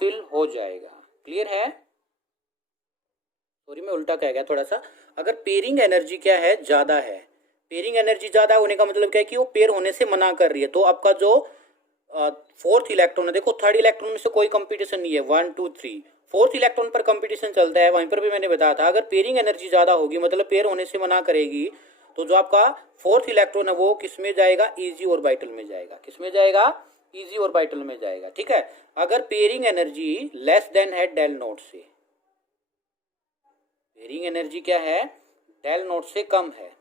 फिल हो जाएगा। क्लियर है, सॉरी मैं उल्टा कह गया थोड़ा सा। अगर पेयरिंग एनर्जी क्या है, ज़्यादा है, पेयरिंग एनर्जी ज़्यादा होने का मतलब क्या है कि वो पेयर होने से मना कर रही है, तो आपका जो फोर्थ इलेक्ट्रॉन है, देखो थर्ड इलेक्ट्रॉन में से कोई कंपटीशन नहीं है, 1 2 3 फोर्थ इलेक्ट्रॉन पर कंपटीशन चलता है, वहीं पर भी मैंने बताया था, अगर पेयरिंग एनर्जी ज़्यादा होगी मतलब पेयर होने से मना करेगी, तो जो आपका फोर्थ इलेक्ट्रॉन है वो किस में जाएगा, EG ऑर्बिटल में जाएगा, किस में जाएगा, EG ऑर्बिटल में जाएगा। ठीक है, अगर पेयरिंग एनर्जी लेस देन है डेल नॉट से, पेयरिंग एनर्जी क्या है, डेल नॉट से कम है,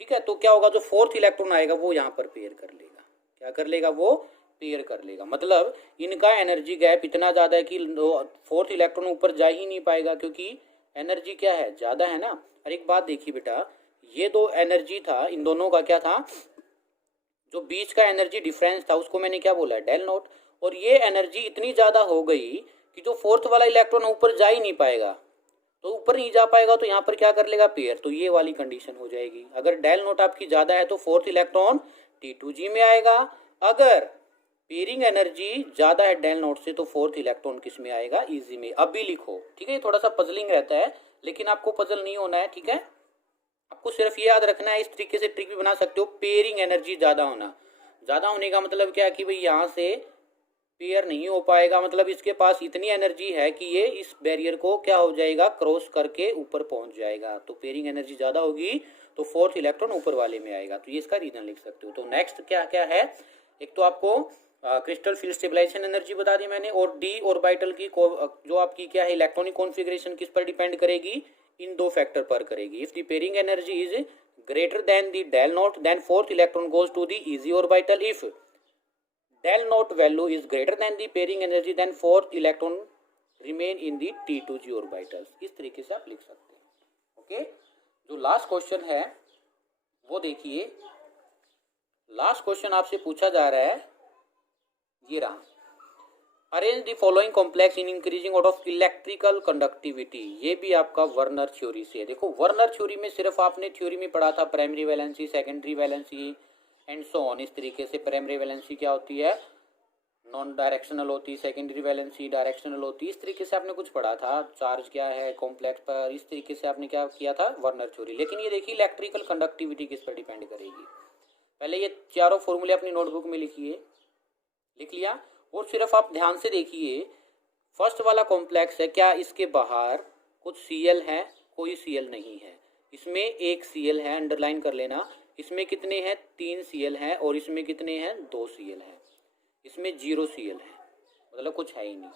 ठीक है, तो क्या होगा, जो फोर्थ इलेक्ट्रॉन आएगा वो यहाँ पर पेयर कर लेगा, क्या कर लेगा, वो पेयर कर लेगा, मतलब इनका एनर्जी गैप इतना ज़्यादा है कि फोर्थ इलेक्ट्रॉन ऊपर जा ही नहीं पाएगा, क्योंकि एनर्जी क्या है, ज़्यादा है ना। और एक बात देखिए बेटा, ये दो एनर्जी था, इन दोनों का क्या था, जो बीच का एनर्जी डिफरेंस था उसको मैंने क्या बोला, डेल नॉट, और ये एनर्जी इतनी ज़्यादा हो गई कि जो फोर्थ वाला इलेक्ट्रॉन ऊपर जा ही नहीं पाएगा, तो ऊपर नहीं जा पाएगा तो यहाँ पर क्या कर लेगा, पेयर, तो ये वाली कंडीशन हो जाएगी। अगर डेल नॉट आपकी ज़्यादा है तो फोर्थ इलेक्ट्रॉन T2G में आएगा, अगर पेयरिंग एनर्जी ज़्यादा है डेल नॉट से तो फोर्थ इलेक्ट्रॉन किस में आएगा, EG में। अब भी लिखो, ठीक है, थोड़ा सा पजलिंग रहता है लेकिन आपको पजल नहीं होना है, ठीक है, आपको सिर्फ ये याद रखना है, इस तरीके से ट्रिक भी बना सकते हो, पेयरिंग एनर्जी ज़्यादा होना, ज़्यादा होने का मतलब क्या है कि भाई यहाँ से पेयर नहीं हो पाएगा, मतलब इसके पास इतनी एनर्जी है कि ये इस बैरियर को क्या हो जाएगा, क्रॉस करके ऊपर पहुंच जाएगा, तो पेयरिंग एनर्जी ज़्यादा होगी तो फोर्थ इलेक्ट्रॉन ऊपर वाले में आएगा, तो ये इसका रीजन लिख सकते हो। तो नेक्स्ट क्या क्या है, एक तो आपको क्रिस्टल फील्ड स्टेबलाइजेशन एनर्जी बता दी मैंने, और डी ऑर्बिटल की जो आपकी क्या है, इलेक्ट्रॉनिक कॉन्फ़िगरेशन किस पर डिपेंड करेगी, इन दो फैक्टर पर करेगी। If the pairing energy is greater than the del nought then fourth electron goes to the EG orbital, if del knot value is greater than the pairing energy then fourth electron remain in the T2G orbitals। इस तरीके से आप लिख सकते हैं। Okay, जो last question है वो देखिए, लास्ट क्वेश्चन आपसे पूछा जा रहा है, ये रहा, arrange the following complex in increasing out of electrical conductivity, ये भी आपका वर्नर थ्योरी से है। देखो वर्नर थ्योरी में सिर्फ आपने थ्योरी में पढ़ा था primary valency, secondary valency and so on, इस तरीके से। प्राइमरी वैलेंसी क्या होती है, नॉन डायरेक्शनल होती है, सेकेंडरी वैलेंसी डायरेक्शनल होती है, इस तरीके से आपने कुछ पढ़ा था, चार्ज क्या है कॉम्प्लेक्स पर, इस तरीके से आपने क्या किया था, वर्नर थ्योरी। लेकिन ये देखिए इलेक्ट्रिकल कंडक्टिविटी किस पर डिपेंड करेगी, पहले ये चारों फॉर्मूले अपनी नोटबुक में लिखिए, लिख लिया, और सिर्फ आप ध्यान से देखिए, फर्स्ट वाला कॉम्प्लेक्स है, क्या इसके बाहर कुछ Cl है, कोई Cl नहीं है, इसमें एक Cl है, अंडरलाइन कर लेना, इसमें कितने हैं, 3 Cl हैं, और इसमें कितने हैं, 2 Cl हैं, इसमें 0 Cl है, मतलब कुछ है ही नहीं।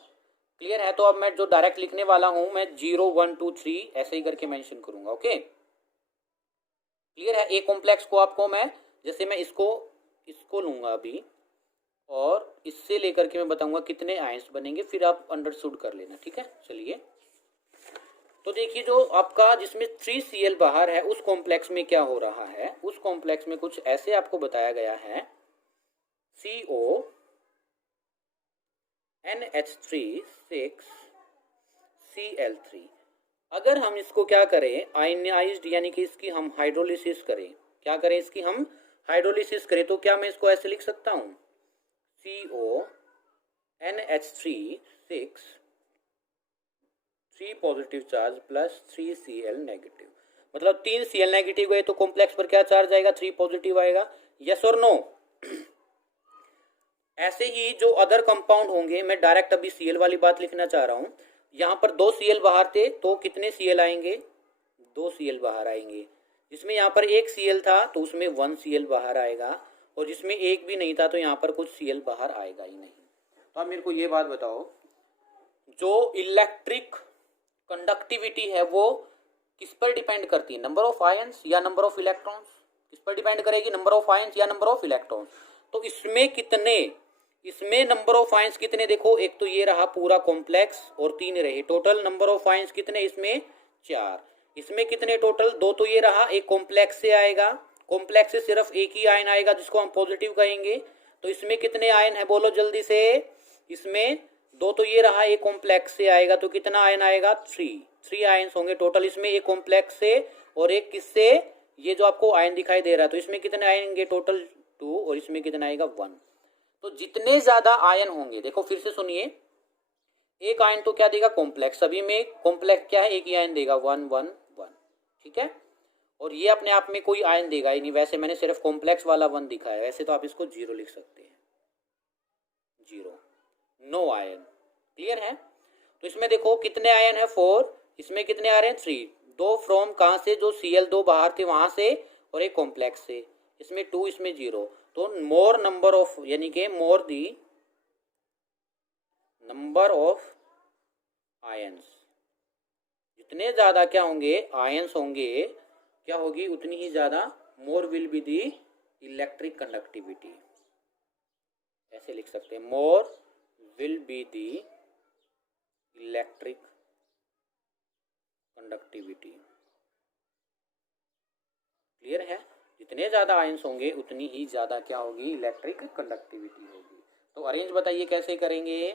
क्लियर है, तो अब मैं जो डायरेक्ट लिखने वाला हूं मैं 0 1 2 3 ऐसे ही करके मेंशन करूंगा। ओके, क्लियर है। एक कॉम्प्लेक्स को आपको मैं, जैसे मैं इसको लूंगा अभी, और इससे लेकर के मैं बताऊंगा कितने आयंस बनेंगे, फिर आप अंडरस्टूड कर लेना, ठीक है। चलिए, तो देखिए जो आपका जिसमें 3Cl बाहर है उस कॉम्प्लेक्स में क्या हो रहा है, उस कॉम्प्लेक्स में कुछ ऐसे आपको बताया गया है, CO NH3 6Cl3। अगर हम इसको क्या करें, आयनाइज्ड यानी कि इसकी हम हाइड्रोलिसिस करें, क्या करें इसकी हम हाइड्रोलिसिस करें, तो क्या मैं इसको ऐसे लिख सकता हूं, CO NH3 3 positive charge plus 3Cl negative, मतलब 3Cl नेगेटिव गए तो कॉम्प्लेक्स पर क्या चार्ज आएगा, 3 पॉजिटिव आएगा, यस और नो। ऐसे ही जो अदर कंपाउंड होंगे, मैं डायरेक्ट अभी Cl वाली बात लिखना चाह रहा हूं, यहां पर 2 Cl बाहर थे तो कितने Cl आएंगे, 2 Cl बाहर आएंगे। जिसमें यहाँ पर एक Cl था तो उसमें 1 Cl बाहर आएगा, और जिसमें एक भी नहीं था तो यहाँ पर कुछ Cl बाहर आएगा ही नहीं। तो आप मेरे को ये बात बताओ, जो इलेक्ट्रिक कंडक्टिविटी है वो किस पर डिपेंड करती है, नंबर ऑफ आयंस या नंबर ऑफ इलेक्ट्रॉन्स, किस पर डिपेंड करेगी, नंबर ऑफ आयंस या नंबर ऑफ इलेक्ट्रॉन्स। तो इसमें कितने, इसमें नंबर ऑफ आयंस कितने, देखो एक तो ये रहा पूरा कॉम्प्लेक्स और 3 रहे, टोटल नंबर ऑफ आयंस कितने इसमें 4। इसमें कितने टोटल, 2 तो ये रहा, एक कॉम्प्लेक्स से आएगा, कॉम्प्लेक्स से सिर्फ एक ही आयन आएगा जिसको हम पॉजिटिव कहेंगे। तो इसमें कितने आयन है बोलो जल्दी से, इसमें 2 तो ये रहा, एक कॉम्प्लेक्स से आएगा तो कितना आयन आएगा, 3 आयंस होंगे टोटल इसमें, एक कॉम्प्लेक्स से और एक किससे, ये जो आपको आयन दिखाई दे रहा है, तो इसमें कितने आएंगे टोटल 2 और इसमें कितना आएगा 1। तो जितने ज्यादा आयन होंगे, देखो फिर से सुनिए, एक आयन तो क्या देगा कॉम्प्लेक्स, सभी में कॉम्प्लेक्स क्या है, एक ही आयन देगा 1 1 1, ठीक है। और ये अपने आप में कोई आयन देगा ही नहीं, वैसे मैंने सिर्फ कॉम्प्लेक्स वाला 1 दिखाया, वैसे तो आप इसको 0 लिख सकते हैं, 0, नो आयन, क्लियर है। तो इसमें देखो कितने आयन है 4, इसमें कितने आ रहे हैं 3, 2 फ्रॉम कहां से, जो Cl2 बाहर थे वहां से, और एक कॉम्प्लेक्स से, इसमें 2 इसमें 0, तो मोर नंबर ऑफ यानी कि मोर दी नंबर ऑफ आयंस, जितने ज्यादा क्या होंगे आयंस होंगे, क्या होगी उतनी ही ज्यादा more will be the electric conductivity, ऐसे लिख सकते हैं, more will be the electric conductivity, clear है। जितने ज्यादा आयंस होंगे उतनी ही ज्यादा क्या होगी, इलेक्ट्रिक कंडक्टिविटी होगी। तो अरेंज बताइए कैसे करेंगे,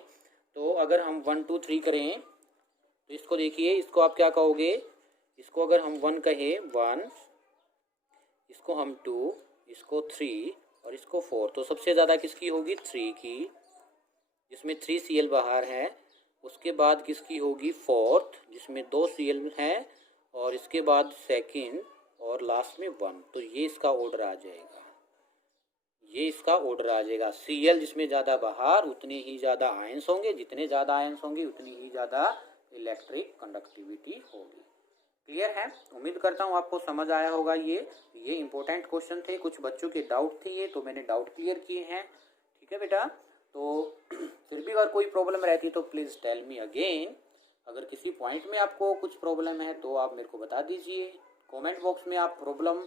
तो अगर हम 1 2 3 करें तो इसको देखिए, इसको आप क्या कहोगे, इसको अगर हम 1 कहे 1, इसको हम 2, इसको 3 और इसको 4, तो सबसे ज़्यादा किसकी होगी 3 की, जिसमें 3 Cl बाहर है। उसके बाद किसकी होगी 4th, जिसमें 2 Cl हैं, और इसके बाद सेकंड, और लास्ट में 1। तो ये इसका ऑर्डर आ जाएगा, ये इसका ऑर्डर आ जाएगा, Cl जिसमें ज़्यादा बाहर उतने ही ज़्यादा आयंस होंगे, जितने ज़्यादा आयंस होंगे उतनी ही ज़्यादा इलेक्ट्रिक कंडक्टिविटी होगी। क्लियर है, उम्मीद करता हूँ आपको समझ आया होगा। ये इंपॉर्टेंट क्वेश्चन थे, कुछ बच्चों के डाउट थे ये, तो मैंने डाउट क्लियर किए हैं, ठीक है बेटा। तो फिर भी अगर कोई प्रॉब्लम रहती तो प्लीज़ टेल मी अगेन। अगर किसी पॉइंट में आपको कुछ प्रॉब्लम है तो आप मेरे को बता दीजिए, कमेंट बॉक्स में आप प्रॉब्लम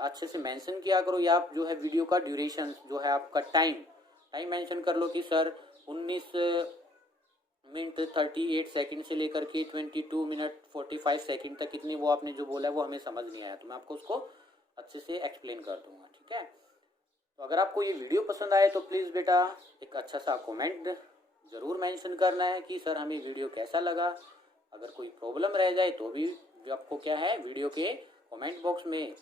अच्छे से मेंशन किया करो, या आप जो है वीडियो का ड्यूरेशन जो है आपका टाइम मेंशन कर लो कि सर 19 मिनट 38 सेकंड से लेकर के 22 मिनट 45 सेकंड तक, कितनी वो आपने जो बोला है वो हमें समझ नहीं आया, तो मैं आपको उसको अच्छे से एक्सप्लेन कर दूंगा, ठीक है। तो अगर आपको ये वीडियो पसंद आए तो प्लीज़ बेटा एक अच्छा सा कमेंट ज़रूर मेंशन करना है कि सर हमें वीडियो कैसा लगा। अगर कोई प्रॉब्लम रह जाए तो भी आपको क्या है, वीडियो के कमेंट बॉक्स में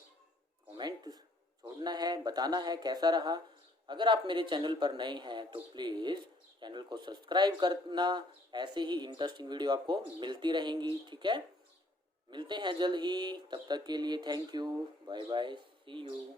कमेंट छोड़ना है, बताना है कैसा रहा। अगर आप मेरे चैनल पर नए हैं तो प्लीज़ चैनल को सब्सक्राइब करना, ऐसे ही इंटरेस्टिंग वीडियो आपको मिलती रहेंगी, ठीक है। मिलते हैं जल्द ही, तब तक के लिए thank you, bye bye, see you.